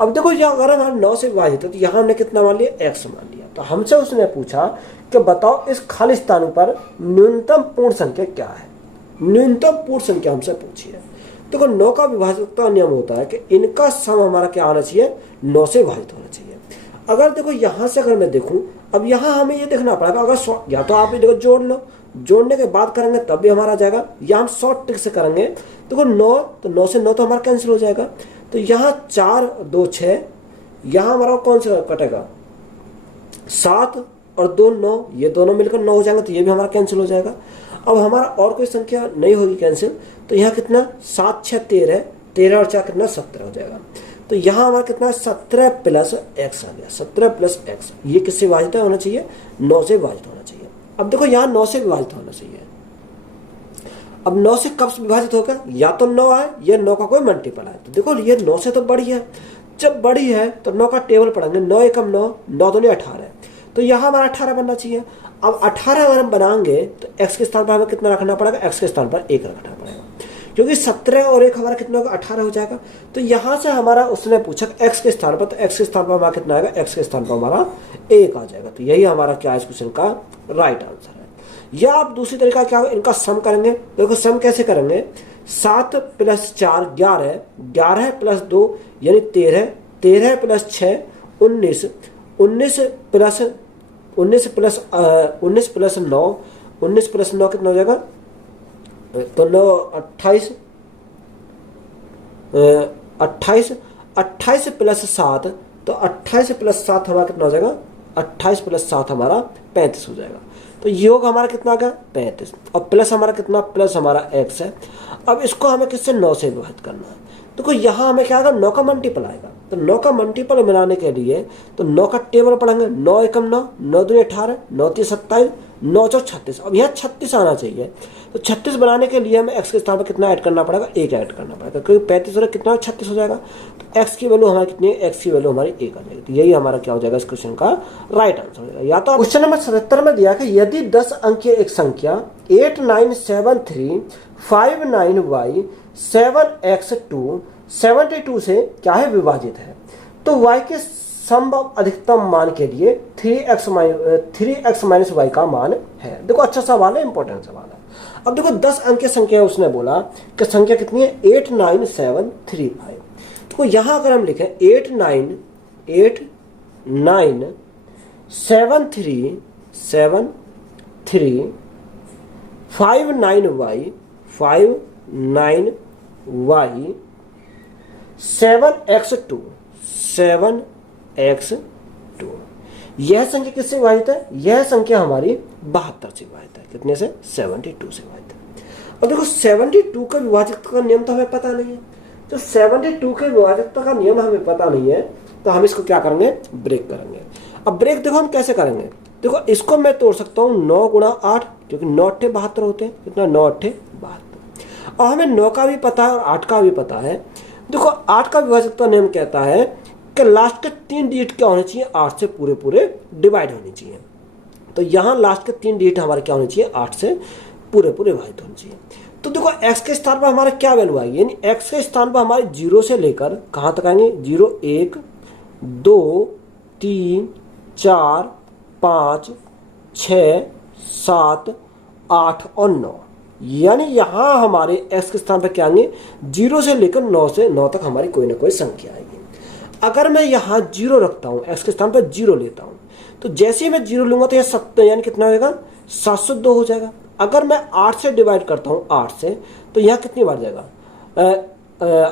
अब देखो यहाँ अगर हमारा 9 से विभाजित है तो यहाँ हमने कितना मान लिया, x मान लिया। तो हमसे उसने पूछा कि बताओ इस खाली स्थान पर न्यूनतम पूर्ण संख्या क्या है। न्यूनतम पूर्ण संख्या हमसे पूछी है। देखो 9 का विभाजकता नियम होता है कि इनका सम हमारा क्या आना चाहिए, 9 से विभाजित होना चाहिए। अगर देखो यहाँ से अगर मैं देखूँ, अब यहाँ हमें ये देखना पड़ेगा, अगर या तो आप ये देखो जोड़ लो, जोड़ने के बाद करेंगे तब भी हमारा जाएगा, या हम शॉर्ट ट्रिक से करेंगे। देखो 9, तो 9 से 9 तो हमारा कैंसिल हो जाएगा। तो यहाँ 4 2 6, यहाँ हमारा कौन सा कटेगा, 7 और 2 9, ये दोनों मिलकर 9 हो जाएंगे। तो ये भी हमारा कैंसिल हो जाएगा। अब हमारा और कोई संख्या नहीं होगी कैंसिल। तो यहाँ कितना, 7 6 13, 13 और 4 कितना 17 हो जाएगा। तो यहाँ हमारा कितना 17 प्लस एक्स आ गया, 17 प्लस एक्स। ये किससे विभाजित होना चाहिए, 9 से विभाजित होना चाहिए। अब देखो यहाँ 9 से विभाजित होना चाहिए। अब 9 से कब विभाजित होगा, या तो 9 आए या 9 का कोई मल्टीपल आए। तो देखो ये 9 से तो बड़ी है, जब बड़ी है तो 9 का टेबल पढ़ेंगे, 9 एकम 9, 9 दूनी 18। तो यहाँ हमारा 18 बनना चाहिए। अब 18 अगर हम बनाएंगे तो x के स्थान पर हमें कितना रखना पड़ेगा, x के स्थान पर 1 रखना पड़ेगा। क्योंकि 17 और 1 हमारा कितना होगा, 18 हो जाएगा। तो यहाँ से हमारा उसने पूछा x के स्थान पर, तो x के स्थान पर हमारा कितना आएगा, x के स्थान पर हमारा 1 आ जाएगा। तो यही हमारा क्या है इस क्वेश्चन का राइट आंसर है। या आप दूसरी तरीका क्या होगा, इनका सम करेंगे। देखो सम कैसे करेंगे, 7 प्लस 4 11, 11 प्लस 2 यानी 13, 13 प्लस 6 19, 19 प्लस 9, 19 प्लस 9 कितना हो जाएगा, तो 9 28, 28 प्लस 7, तो 28 प्लस 7 हमारा कितना हो जाएगा, 28 प्लस 7 हमारा 35 हो जाएगा। तो योग हमारा कितना आ गया 35, और प्लस हमारा कितना, प्लस हमारा x है। अब इसको हमें किससे 9 से विभाजित करना है। देखो यहाँ हमें क्या आएगा, 9 का मल्टीपल आएगा। तो 9 का मल्टीपल बनाने के लिए तो 9 का टेबल पढ़ेंगे, 9 एकम 9, 9 दूनी 18, 9 तीन 27, 9 चौक 36। अब यहाँ 36 आना चाहिए। तो 36 बनाने के लिए हमें x के स्थान पर कितना ऐड करना पड़ेगा, 1 ऐड करना पड़ेगा। क्योंकि 35 और कितना 36 हो जाएगा। तो x की वैल्यू हमारी कितनी है, x की वैल्यू हमारी 1 आ जाएगी। तो यही हमारा क्या हो जाएगा इस क्वेश्चन का राइट आंसर हो जाएगा। या तो क्वेश्चन नंबर 77 में दिया कि यदि 10 अंकीय एक संख्या 897359y 7x2 72 से क्या है विभाजित है, तो y के संभव अधिकतम मान के लिए 3x माइनस y का मान है। देखो अच्छा सवाल है, इंपॉर्टेंट सवाल है। अब देखो 10 अंक की संख्या उसने बोला कि संख्या कितनी है 89735। देखो यहाँ अगर हम लिखें 8973 59y 7x2 यह संख्या किससे विभाजित है, यह संख्या हमारी 72 से विभाजित है। कितने से, 72 से विभाजित है। और देखो 72 का विभाजकता का नियम तो हमें पता नहीं है। तो 72 के विभाजकता का नियम हमें पता नहीं है, तो हम इसको क्या करेंगे, ब्रेक करेंगे। अब ब्रेक देखो हम कैसे करेंगे। देखो इसको मैं तोड़ सकता हूँ 9 गुणा 8, क्योंकि 9 8 72 होते हैं। कितना, 9 8 72। और हमें 9 का भी पता है और 8 का भी पता है। देखो 8 का विभाजकता नियम कहता है कि लास्ट के 3 डिजिट क्या होने चाहिए, 8 से पूरे डिवाइड होनी चाहिए। तो यहाँ लास्ट के 3 डिजिट हमारे क्या होने चाहिए, 8 से पूरे विभाजित होनी चाहिए। तो देखो x के स्थान पर हमारे क्या वैल्यू आएगी, यानी x के स्थान पर हमारे 0 से लेकर कहाँ तक आएंगे, 0 1 2 3 4 5 6, 7, 8 और 9, यानी यहाँ हमारे x के स्थान पर क्या आएंगे, 0 से लेकर 9 से 9 तक हमारी कोई ना कोई संख्या आएगी। अगर मैं यहाँ 0 रखता हूँ, x के स्थान पर 0 लेता हूँ, तो जैसे ही मैं 0 लूंगा तो यह 7 यानी कितना होगा, 702 हो जाएगा। अगर मैं 8 से डिवाइड करता हूँ 8 से, तो यहाँ कितनी बार जाएगा,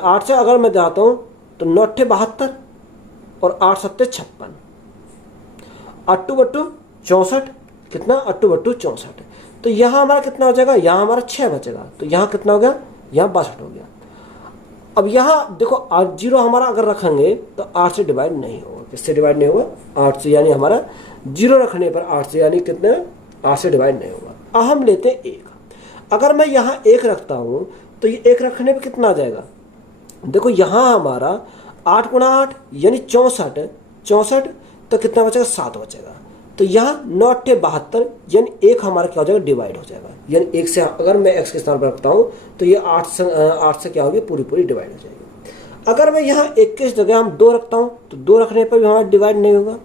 8 से अगर मैं जाता हूँ तो 9 8 72 और 8 7 56, 8 बट्टू 64, कितना 8 बट्टू 64। तो यहाँ हमारा कितना हो जाएगा, यहाँ हमारा 6 बचेगा, तो यहाँ कितना हो गया, यहाँ 62 हो गया। अब यहाँ देखो 0 हमारा अगर रखेंगे तो 8 से डिवाइड नहीं होगा, किससे डिवाइड नहीं होगा, 8 से, यानी हमारा 0 रखने पर 8 से यानी कितने, 8 से डिवाइड नहीं होगा। अब हम लेते हैं 1। अगर मैं यहाँ 1 रखता हूँ तो ये 1 रखने पर कितना आ जाएगा, देखो यहाँ हमारा 8 गुणा 8 यानी 64, 64 तो कितना बचेगा, 7 बचेगा। तो यहाँ 9 8 72 यानी 1 हमारा क्या हो जाएगा, डिवाइड हो जाएगा, यानी 1 से अगर मैं x के स्थान पर रखता हूँ तो ये 8 से क्या होगी, पूरी डिवाइड हो जाएगी। अगर मैं यहाँ 1 की जगह हम 2 रखता हूँ तो 2 रखने पर भी हमारा डिवाइड नहीं होगा।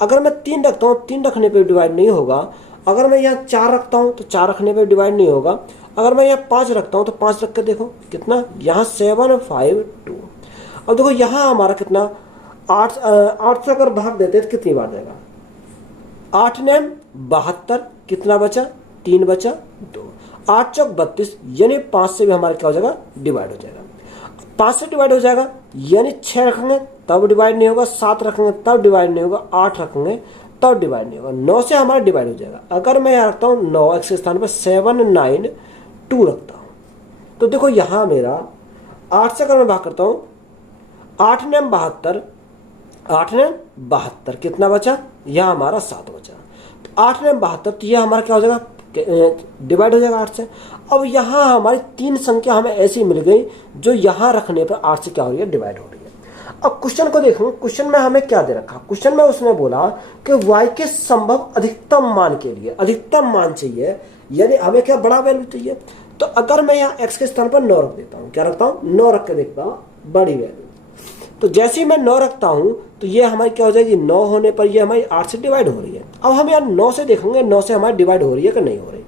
अगर मैं 3 रखता हूँ, 3 रखने पर डिवाइड नहीं होगा। अगर मैं यहाँ 4 रखता हूँ तो 4 रखने पर डिवाइड नहीं होगा। अगर मैं यहाँ 5 रखता हूँ तो 5 रख कर देखो कितना, यहाँ 7 5 2। अब देखो यहाँ हमारा कितना, 8 से अगर भाग देते तो कितनी बार जाएगा, 8 9 72, कितना बचा, 3 बचा 2, 8 चौक 32 यानी 5 से भी हमारा क्या हो जाएगा, डिवाइड हो जाएगा। 5 से डिवाइड हो जाएगा यानी 6 रखेंगे तब डिवाइड नहीं होगा, 7 रखेंगे तब डिवाइड नहीं होगा, 8 रखेंगे तब डिवाइड नहीं होगा, 9 से हमारा डिवाइड हो जाएगा। अगर मैं यहाँ रखता हूँ 9 x के स्थान पर 7 9 2 रखता हूँ, तो देखो यहाँ मेरा 8 से अगर मैं भाग करता हूँ, 8 9 72, 8 9 72 कितना बचा, यह हमारा 7 बचा। तो 8 9 72 तो यह हमारा क्या हो जाएगा, डिवाइड हो जाएगा 8 से। अब यहाँ हमारी 3 संख्या हमें ऐसी मिल गई जो यहाँ रखने पर 8 से क्या हो रही है, डिवाइड हो रही है। अब क्वेश्चन को देखो, क्वेश्चन में हमें क्या दे रखा, क्वेश्चन में उसने बोला कि y के संभव अधिकतम मान के लिए अधिकतम मान चाहिए, यानी हमें क्या, बड़ा वैल्यू चाहिए। तो अगर मैं यहाँ x के स्थान पर 9 रख देता हूँ, क्या रखता हूँ, 9 रख के देखता हूँ बड़ी वैल्यू। तो जैसे ही मैं 9 रखता हूं तो ये हमारी क्या हो जाएगी, 9 होने पर ये हमारी 8 से डिवाइड हो रही है। अब हम यार 9 से देखेंगे 9 से हमारी डिवाइड हो रही है कि नहीं हो रही।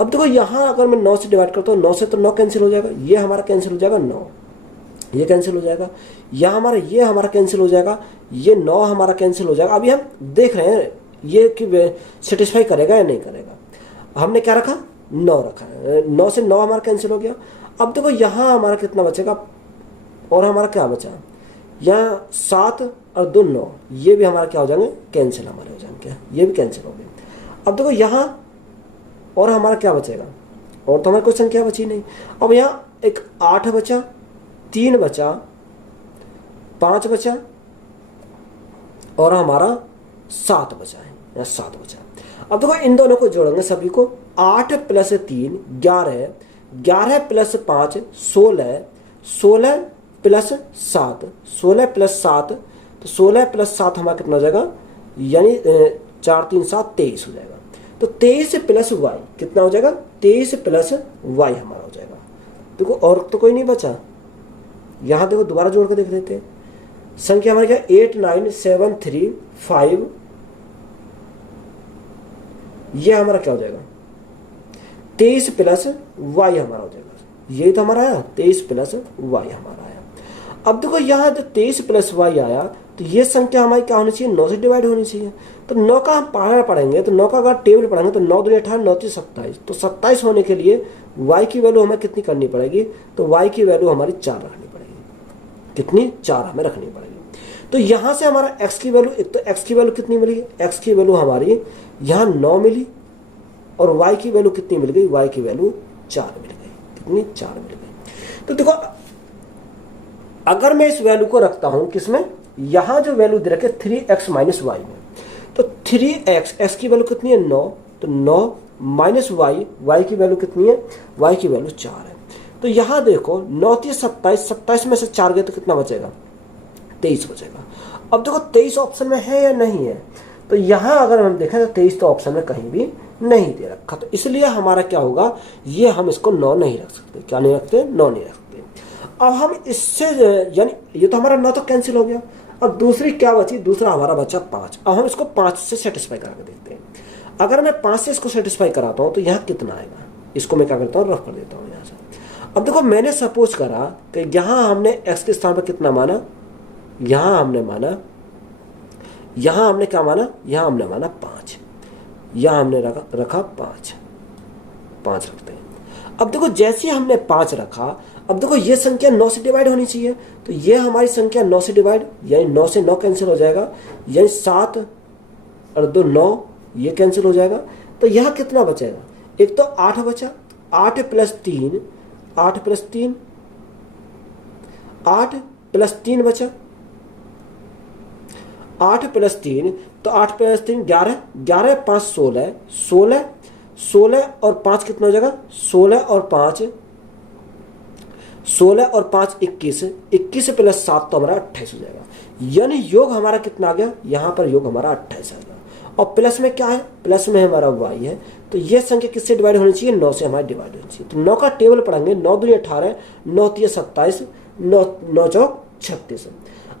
अब देखो यहाँ अगर मैं 9 से डिवाइड करता हूँ, 9 से तो 9 कैंसिल हो जाएगा, ये हमारा कैंसिल हो जाएगा, 9 ये कैंसिल हो जाएगा, यहाँ हमारा ये हमारा कैंसिल हो जाएगा, ये 9 हमारा कैंसिल हो जाएगा। अभी हम देख रहे हैं ये कि सेटिस्फाई करेगा या नहीं करेगा। हमने क्या रखा, 9 रखा है, 9 से 9 हमारा कैंसिल हो गया। अब देखो यहाँ हमारा कितना बचेगा, और हमारा क्या बचा, यहाँ 7 और 2 9, ये भी हमारा क्या हो जाएंगे, कैंसिल हमारे हो जाएंगे, ये भी कैंसिल हो गए। अब देखो यहाँ और हमारा क्या बचेगा, और तो हमारी कोई संख्या बची नहीं। अब यहाँ एक 8 बचा, 3 बचा, 5 बचा और हमारा 7 बचा है, यहाँ 7 बचा। अब देखो इन दोनों को जोड़ेंगे सभी को, 8 + 3 11, 11 + 5 16, 16 + 7, 16 + 7, तो 16 + 7 हमारा कितना हो जाएगा, यानी 4 3 7 23 हो जाएगा। तो 23 + y कितना हो जाएगा, 23 + y हमारा हो जाएगा। देखो और तो कोई नहीं बचा, यहाँ देखो दोबारा जोड़ कर देख लेते हैं। संख्या हमारी क्या, 8 9 7 3 5, ये हमारा क्या हो जाएगा, 23 + y हमारा हो जाएगा। यही तो हमारा आया, 23 + y हमारा आया। अब देखो यहाँ जो 23 + y आया, तो ये संख्या हमारी क्या होनी चाहिए, 9 से डिवाइड होनी चाहिए। तो 9 का हम पढ़ना पढ़ेंगे, तो 9 का अगर टेबल पढ़ेंगे तो 9 दूनी 18, 9 3 27। तो 27 होने के लिए y की वैल्यू हमें कितनी करनी पड़ेगी, तो y की वैल्यू हमारी 4 रखनी पड़ेगी। कितनी, 4 हमें रखनी पड़ेगी। तो यहाँ से हमारा x की वैल्यू, एक तो x की वैल्यू कितनी मिली, x की वैल्यू हमारी यहाँ 9 मिली, और y की वैल्यू कितनी मिल गई, y की वैल्यू 4 मिल गई। कितनी, 4 मिल गई। तो देखो अगर मैं इस वैल्यू को रखता हूं किसमें, यहां जो वैल्यू दे रखे 3x - y में, तो 3x, x की वैल्यू कितनी है, 9, तो 9 - y की वैल्यू कितनी है, y की वैल्यू 4 है। तो यहां देखो 9 3 27, 27 में से 4 गए तो कितना बचेगा, 23 बचेगा। अब देखो 23 ऑप्शन में है या नहीं है, तो यहां अगर हम देखें तो 23 तो ऑप्शन में कहीं भी नहीं दे रखा, तो इसलिए हमारा क्या होगा, ये हम इसको 9 नहीं रख सकते। क्या नहीं रखते, 9 नहीं रखते। अब हम इससे, यानी ये तो हमारा 9 तो कैंसिल हो गया। अब दूसरी क्या बची, दूसरा हमारा बचा 5। अब हम इसको 5 से सेटिस्फाई करके देखते हैं। अगर मैं 5 से इसको सेटिस्फाई कराता हूँ तो यहाँ कितना आएगा, इसको मैं क्या करता हूँ, रफ कर देता हूँ यहाँ से। अब देखो मैंने सपोज करा कि यहाँ हमने x के स्थान पर कितना माना, यहाँ हमने माना, यहाँ हमने क्या माना, यहाँ हमने माना 5, यहाँ हमने रखा 5 रखते हैं। अब देखो जैसे हमने 5 रखा, अब देखो ये संख्या 9 से डिवाइड होनी चाहिए, तो ये हमारी संख्या 9 से डिवाइड, यानी 9 से 9 कैंसिल हो जाएगा, यानी 7 और 2 9, ये कैंसिल हो जाएगा। तो यहाँ कितना बचेगा, एक तो 8 बचा, 8 प्लस 3, 8 प्लस 3, 8 प्लस 3 बचा, 8 प्लस 3, तो 8 प्लस 3 11, 11 5 16, 16, 16 और 5 कितना हो जाएगा, 16 और 5 21, 21 प्लस 7 तो हमारा 28 हो जाएगा। यानी योग हमारा कितना आ गया, यहाँ पर योग हमारा 28 आ गया। और प्लस में क्या है, प्लस में हमारा y है, तो ये संख्या किससे डिवाइड होनी चाहिए, 9 से हमारी डिवाइड होनी चाहिए। तो 9 का टेबल पढ़ेंगे, 9 दूनी 18, 9 तीय 27, 9 चौक 36।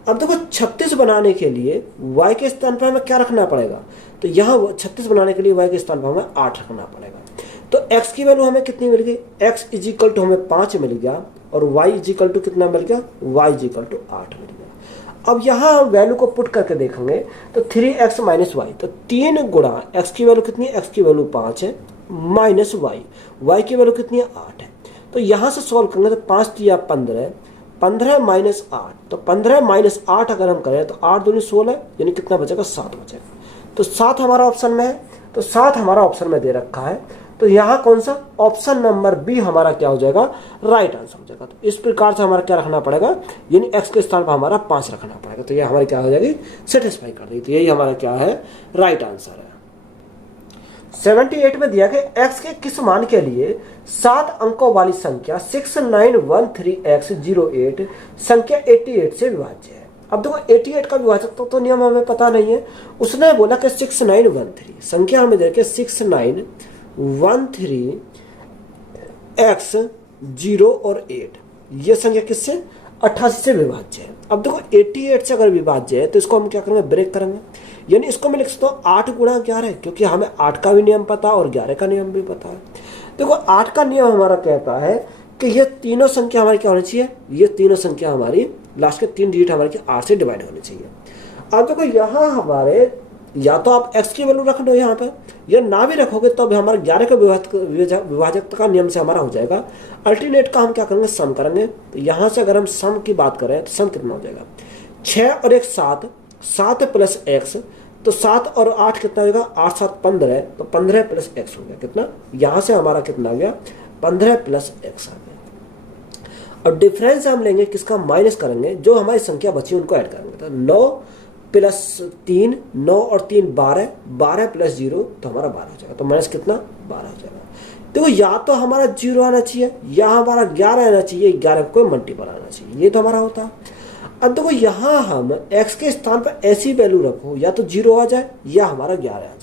अब देखो 36 बनाने के लिए y के स्थान पर हमें क्या रखना पड़ेगा, तो यहाँ 36 बनाने के लिए y के स्थान पर हमें 8 रखना पड़ेगा। तो x की वैल्यू हमें कितनी मिल गई, x इज इक्वल टू हमें 5 मिल गया, और y इज इक्वल टू कितना मिल गया, y इज इक्वल टू 8 मिल गया। अब यहाँ हम वैल्यू को पुट करके देखेंगे तो 3x माइनस वाई, तो 3 गुणा x की वैल्यू कितनी है, x की वैल्यू 5 है, माइनस y की वैल्यू कितनी है, 8 है। तो यहाँ से सॉल्व करेंगे तो 5 तिया 15, 15 माइनस 8, तो 15 माइनस 8 अगर हम करें तो 8 दूनी 16, यानी कितना बचेगा, 7 बचेगा। तो 7 हमारा ऑप्शन में है, तो 7 हमारा ऑप्शन में दे रखा है। तो यहाँ कौन सा, ऑप्शन नंबर बी हमारा क्या हो जाएगा, राइट आंसर हो जाएगा। तो इस प्रकार से हमारा क्या रखना पड़ेगा, यानी x के स्थान पर हमारा 5 रखना पड़ेगा। तो ये हमारी क्या हो जाएगी, सेटिस्फाई कर देगी। तो यही हमारा क्या है, राइट आंसर है। 78 में दिया कि x के किस मान के लिए 7 अंकों वाली संख्या 6913x08 संख्या 88 से विभाज्य है। अब देखो 88 का विभाजक तो नियम हमें पता नहीं है, उसने बोला कि 6913 संख्या हमें दे के 6913x 0 और 8, ये संख्या किससे, 88 से विभाज्य है। अब देखो 88 से अगर विभाज्य है तो इसको हम क्या करेंगे, ब्रेक करेंगे, यानी इसको मैं लिख सकता हूँ 8 गुणा 11, क्योंकि हमें 8 का भी नियम पता और 11 का नियम भी पता है। देखो 8 का नियम हमारा कहता है कि ये तीनों संख्या हमारी क्या होनी चाहिए, ये तीनों संख्या हमारी लास्ट के 3 डिजिट हमारी 8 से डिवाइड होनी चाहिए। अब देखो यहाँ हमारे या तो आप x की वैल्यू रख दो यहाँ पर, या ना भी रखोगे तो हमारा 11 का विभाजक का नियम से हमारा हो जाएगा। अल्टरनेट का हम क्या करेंगे, सम करेंगे। तो यहाँ से अगर हम सम की बात करें तो सम कितना हो जाएगा, 6 और 1 7, 7 प्लस x, तो 7 और 8 कितना हो जाएगा, 8 7 15, तो 15 प्लस x हो गया कितना, यहाँ से हमारा कितना आ गया, 15 प्लस x आ गया। और डिफरेंस हम लेंगे किसका, माइनस करेंगे, जो हमारी संख्या बची उनको ऐड करेंगे। तो 9 प्लस 3, 9 और 3 12, 12 प्लस 0 तो हमारा 12 हो जाएगा। तो माइनस कितना, 12 हो जाएगा। देखो या तो हमारा 0 आना चाहिए या हमारा 11 आना चाहिए, 11 को मल्टीपल आना चाहिए, ये तो हमारा होता है। अब देखो यहाँ हम x के स्थान पर ऐसी वैल्यू रखो, या तो 0 आ जाए या हमारा 11 आ जाए।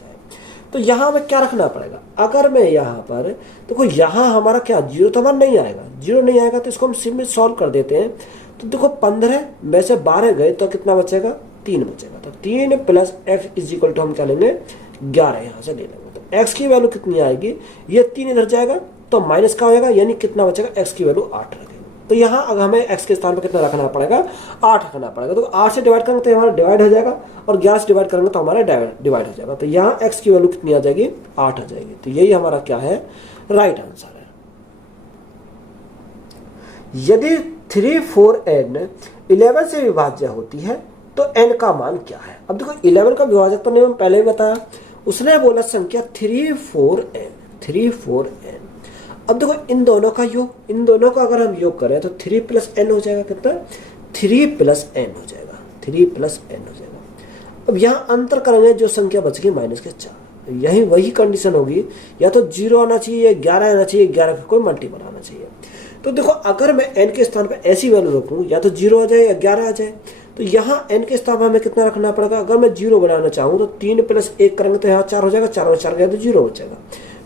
तो यहाँ हमें क्या रखना पड़ेगा, अगर मैं यहाँ पर देखो यहाँ हमारा क्या 0 तो हमारा नहीं आएगा, 0 नहीं आएगा तो इसको हम सिंपली सॉल्व कर देते हैं। तो देखो 15 में से 12 गए तो कितना बचेगा, 3 बचेगा। तो 3 plus x is equal to हम क्या लेंगे, 11 यहाँ से ले लेंगे। तो x की वैल्यू कितनी आएगी, ये 3 इधर जाएगा तो माइनस का हो जाएगा, यानी कितना बचेगा, x की वैल्यू 8 रखेंगे। तो यहाँ अगर हमें x के स्थान पर कितना रखना पड़ेगा, 8 रखना पड़ेगा। तो 8 से डिवाइड करेंगे तो हमारा डिवाइड हो जाएगा, और 11 से डिवाइड करेंगे तो हमारा डिवाइड हो जाएगा। तो यहाँ x की वैल्यू कितनी आ जाएगी, 8 आ जाएगी। तो यही हमारा क्या है, राइट आंसर है। यदि 3 4n 11 से विभाज्य होती है तो n का मान क्या है। अब देखो 11 का विभाजक तो नहीं, हम पहले ही बताया, उसने बोला संख्या 3 4n। अब देखो इन दोनों का योग, इन दोनों का अगर हम योग करें तो 3 प्लस n हो जाएगा कितना, 3 प्लस n हो जाएगा, 3 प्लस n हो जाएगा। अब यहाँ अंतर करेंगे, जो संख्या बच गई माइनस के 4, यही वही कंडीशन होगी, या तो 0 आना चाहिए या 11 आना चाहिए, 11 का कोई मल्टीपल आना चाहिए। तो देखो अगर मैं n के स्थान पर ऐसी वैल्यू रखूँ, या तो 0 आ जाए या 11 आ जाए। तो यहाँ n के स्थान पर हमें कितना रखना पड़ेगा, अगर मैं 0 बनाना चाहूँ तो 3 प्लस 1 करेंगे तो यहाँ 4 हो जाएगा, 4 और 4 गया तो 0 बचेगा।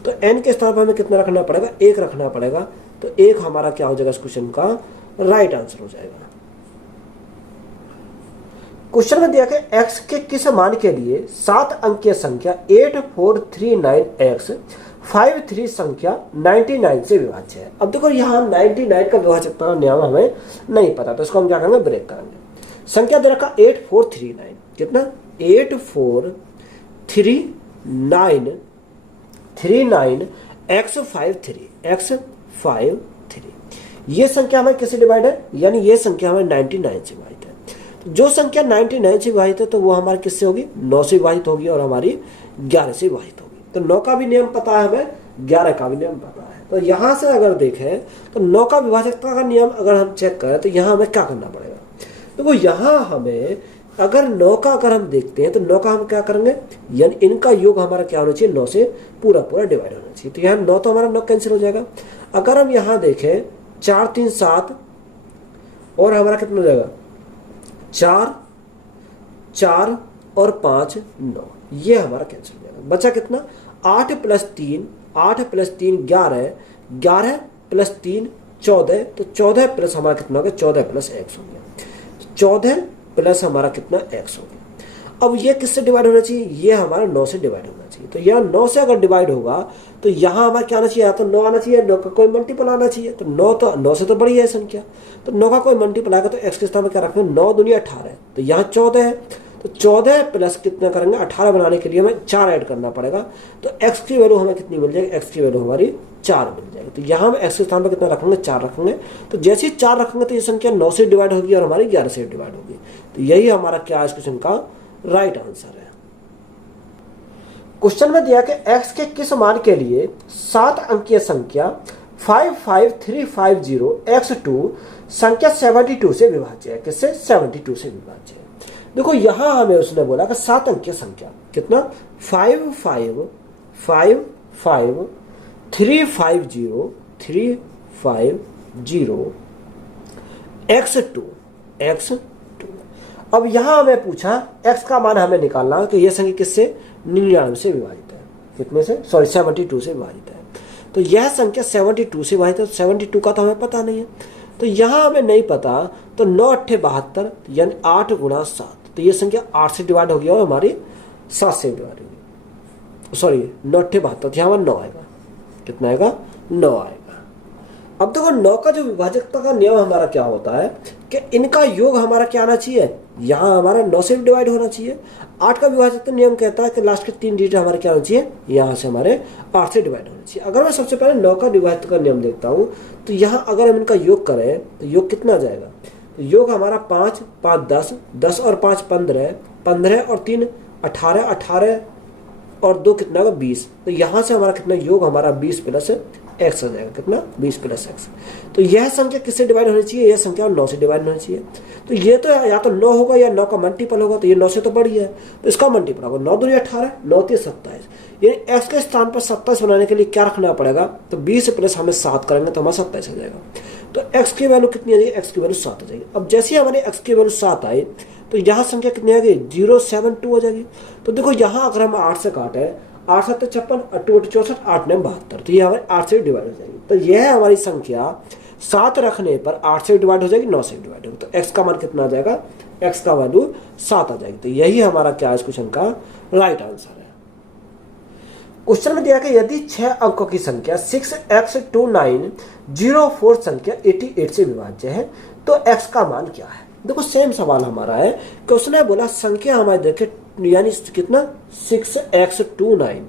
तो n के स्थान पर हमें कितना रखना पड़ेगा, 1 रखना पड़ेगा। तो 1 हमारा क्या हो जाएगा, इस क्वेश्चन का राइट आंसर हो जाएगा। क्वेश्चन में दिया कि x के किस मान के लिए 7 अंकीय संख्या 8439x 53 संख्या 99 से विभाज्य है। अब देखो यहाँ 99 का विभाजकता का नियम हमें नहीं पता, तो इसको हम क्या करेंगे, ब्रेक करेंगे। संख्या दे रखा 8439, कितना 8439 x53 ये संख्या हमें किससे डिवाइड है, यानी ये संख्या हमें 99 से विभाजित है। तो जो संख्या 99 से विभाजित है तो वो हमारी किससे होगी, 9 से विभाजित होगी और हमारी 11 से विभाजित होगी। तो 9 का भी नियम पता है हमें, 11 का भी नियम पता है। तो यहाँ से अगर देखें तो 9 का विभाजकता का नियम अगर हम चेक करें तो यहाँ हमें क्या करना पड़ेगा, देखो यहाँ हमें अगर 9 का अगर हम देखते हैं तो 9 का हम क्या करेंगे, यानी इनका योग हमारा क्या होना चाहिए, 9 से पूरा डिवाइड होना चाहिए। तो यहाँ 9 तो हमारा 9 कैंसिल हो जाएगा। अगर हम यहाँ देखें 4 3 7 और हमारा कितना हो जाएगा, 4 4 और 5 9, ये हमारा कैंसिल हो जाएगा। बचा कितना, 8 + 3 11, 11 + 3 14, तो 14 प्लस हमारा कितना हो गया, 14 + x हो गया, 14 प्लस हमारा कितना x हो गया। अब ये किससे डिवाइड होना चाहिए, ये हमारा 9 से डिवाइड होना चाहिए। तो यहाँ 9 से अगर डिवाइड होगा तो यहाँ हमारा क्या आना चाहिए, या तो 9 आना चाहिए, 9 का कोई मल्टीपल आना चाहिए। तो 9 से तो बड़ी है संख्या, तो 9 का कोई मल्टीपल आएगा तो x के स्थान पर क्या रखेंगे, 9 दूनी 18, तो यहाँ 14 है, तो 14 प्लस कितना करेंगे, 18 बनाने के लिए हमें 4 ऐड करना पड़ेगा। तो x की वैल्यू हमें कितनी मिल जाएगी, x की वैल्यू हमारी 4 मिल जाएगी। तो यहाँ हम x के स्थान पर कितना रखेंगे, 4 रखेंगे। तो जैसे ही 4 रखेंगे तो ये संख्या 9 से डिवाइड होगी और हमारी 11 से डिवाइड होगी। तो यही हमारा क्या इस क्वेश्चन का राइट आंसर है। क्वेश्चन में दिया कि x के किस मान के लिए 7 अंकीय संख्या 55350 x2 संख्या 72 से विभाज्य है, किससे, 72 से विभाज्य है। देखो यहां हमें उसने बोला कि 7 अंकीय संख्या कितना, 55350 x2। अब यहां हमें पूछा x का मान हमें निकालना कि यह संख्या किससे, 99 से विभाजित है, कितने से, सॉरी 72 से विभाजित है। तो यह संख्या 72 से विभाजित है, 72 का तो हमें पता नहीं है। तो यहां हमें नहीं पता, तो 9 8 72 यानी 8 × 7, तो ये संख्या 8 से डिवाइड हो गया और हमारी 7 से डिवाइड होगी, सॉरी 9 8 72, यहाँ 9 आएगा, कितना आएगा, 9 आएगा। अब देखो 9 का जो विभाजकता का नियम हमारा क्या होता है कि इनका योग हमारा क्या आना चाहिए, यहाँ हमारा 9 से डिवाइड होना चाहिए। 8 का विभाजकता नियम कहता है कि लास्ट के 3 डिजिट हमारे क्या होना चाहिए, यहाँ से हमारे 8 से डिवाइड होना चाहिए। अगर मैं सबसे पहले 9 का विभाजकता का नियम देखता हूँ तो यहाँ अगर हम इनका योग करें तो योग कितना आ जाएगा, योग हमारा 5 5 10, 10 और 5 15, 15 और 3 18, 18 और 2 कितना होगा, 20। तो यहाँ से हमारा कितना योग हमारा 20 + x आ जाएगा, कितना, 20 + x। तो यह संख्या किससे डिवाइड होनी चाहिए, यह संख्या 9 से डिवाइड होनी चाहिए। तो ये तो या तो 9 होगा या 9 का मल्टीपल होगा, तो ये 9 से तो बड़ी है, तो इसका मल्टीपल होगा, 9 दूनी 18, 9 3 27, यानी x के स्थान पर 27 बनाने के लिए क्या रखना पड़ेगा, तो 20 प्लस हमें 7 करेंगे तो हमारा 27 आ जाएगा। तो x की वैल्यू कितनी आ जाएगी, x की वैल्यू 7 आ जाएगी। अब जैसे ही हमारे x की वैल्यू 7 आई तो यहाँ संख्या कितनी आ गई, 072 हो जाएगी। तो देखो यहाँ अगर हम 8 से काटे, 8 7 56, 8 8 64, 8 9 72, तो ये हमारे 8 से डिवाइड हो जाएगी। तो यह हमारी संख्या 7 रखने पर 8 से डिवाइड हो जाएगी, 9 से डिवाइड होगी। तो x का मान कितना आ जाएगा, x का वैल्यू 7 आ जाएगी। तो यही हमारा क्या इस क्वेश्चन का राइट आंसर है। क्वेश्चन में दिया कि यदि 6 अंकों की संख्या 6x2904 संख्या 88 से विभाज्य है तो x का मान क्या है। देखो सेम सवाल हमारा है कि उसने बोला संख्या हमारे देखे यानी कितना 6x29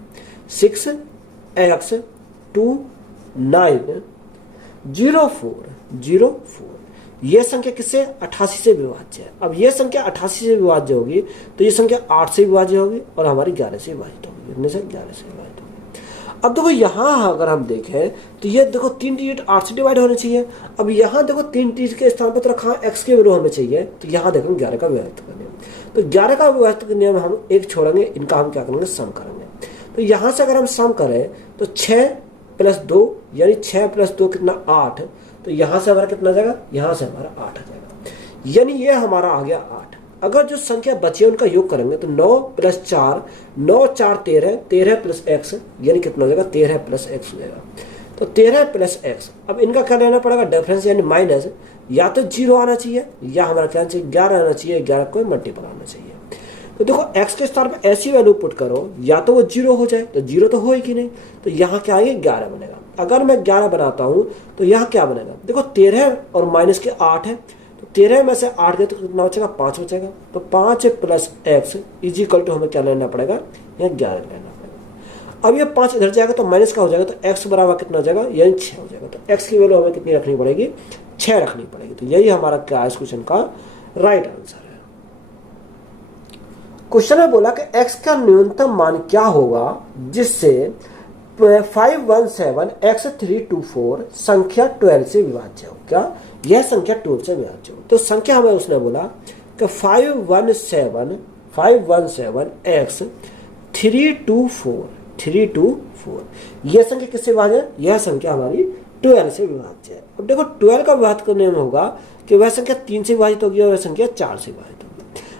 6x2904 ये संख्या किससे 88 से विभाज्य है। अब ये संख्या 88 से विभाज्य होगी तो ये संख्या 8 से विभाज्य होगी और हमारी 11 से विभाजित होगी, इतने से 11 से विभाजित होगी। अब देखो यहाँ अगर हम देखें तो ये देखो 3 डिजिट 8 से डिवाइड होने चाहिए। अब यहाँ देखो 3 डिजिट के स्थान पर तो रखा x की वैल्यू हमें चाहिए, तो यहाँ देखो 11 का विभाजित का नियम। तो 11 का विभाजित का नियम हम एक छोड़ेंगे, इनका हम क्या करेंगे सम करेंगे। तो यहाँ से अगर हम सम करें तो 6 + 2 यानी 6 + 2 कितना 8, तो यहाँ से हमारा कितना आ जाएगा, यहाँ से हमारा 8 आ जाएगा, यानी ये हमारा आ गया 8। अगर जो संख्या बची है उनका योग करेंगे तो 9 + 4 9 4 13 13 + x यानी कितना हो जाएगा 13 + x हो जाएगा। तो 13 प्लस एक्स। अब इनका क्या लेना पड़ेगा, डिफरेंस यानी माइनस, या तो 0 आना चाहिए या हमारा क्या आना चाहिए 11 आना चाहिए, 11 को मल्टीपल आना चाहिए। तो देखो x के स्थान पे ऐसी वैल्यू पुट करो, या तो वो 0 हो जाए, तो 0 तो हो ही कि नहीं, तो यहाँ क्या आएगा 11 बनेगा। अगर मैं 11 बनाता हूँ तो यहाँ क्या बनेगा, देखो 13 और माइनस के 8 है, तो 13 में से 8 गए तो कितना बचेगा 5 बचेगा। तो 5 plus x is equal to हमें क्या लेना पड़ेगा, यहाँ 11 लेना पड़ेगा। अब ये 5 इधर जाएगा तो माइनस का हो जाएगा, तो x बराबर कितना हो जाएगा, यानी 6 हो जाएगा। तो x की वैल्यू हमें कितनी रखनी पड़ेगी, 6 रखनी पड़ेगी। तो यही हमारा क्या है इस क्वेश्चन का राइट आंसर है। क्वेश्चन में बोला कि x का न्यूनतम मान क्या होगा जिससे 517 x324 संख्या 12 से विभाज्य हो। क्या यह संख्या 12 से विभाज्य हो, तो संख्या हमें उसने बोला कि 517 x324 यह संख्या किससे विभाज्य है, यह संख्या हमारी 12 से विभाज्य है। अब देखो 12 का विभाजन करने में होगा कि वह संख्या 3 से विभाजित होगी और वह संख्या 4 से विभाजित होगी।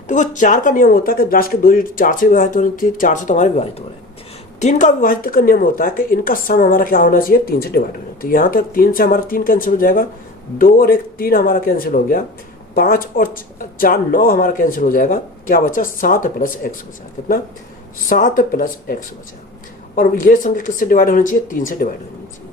देखो 4 का नियम होता है कि राशि के 2 डिजिट 4 से विभाजित होनी चाहिए, 4 से तो हमारे विभाजित हो रहे हैं। 3 का विभाजित का नियम होता है कि इनका सम हमारा क्या होना चाहिए, 3 से डिवाइड होना। तो यहाँ तक 3 से हमारा 3 कैंसिल हो जाएगा, 2 और 1 3 हमारा कैंसिल हो गया, 5 और 4 9 हमारा कैंसिल हो जाएगा। क्या बचा, 7 प्लस एक्स बचा। कितना, 7 प्लस एक्स बचा। और ये संख्या किससे डिवाइड होनी चाहिए, 3 से डिवाइड होनी चाहिए।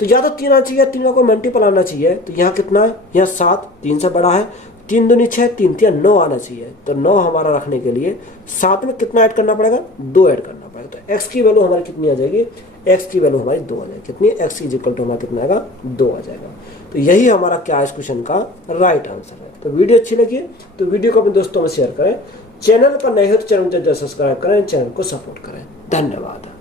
तो या तो 3 आना चाहिए, 3 का कोई मल्टीपल आना चाहिए। तो यहाँ कितना, यहाँ 7 3 से बड़ा है, 3 दूनी 6, 3 3 9 आना चाहिए। तो 9 हमारा रखने के लिए 7 में कितना ऐड करना पड़ेगा, 2 ऐड करना पड़ेगा। तो x की वैल्यू हमारी कितनी आ जाएगी, x की वैल्यू हमारी 2 आ जाएगी। कितनी, x इज इक्वल टू हमारा कितना आएगा, 2 आ जाएगा। तो यही हमारा क्या इस क्वेश्चन का राइट आंसर है। तो वीडियो अच्छी लगी तो वीडियो को अपने दोस्तों में शेयर करें, चैनल पर नए हो तो चैनल को सब्सक्राइब करें, चैनल को सपोर्ट करें। धन्यवाद।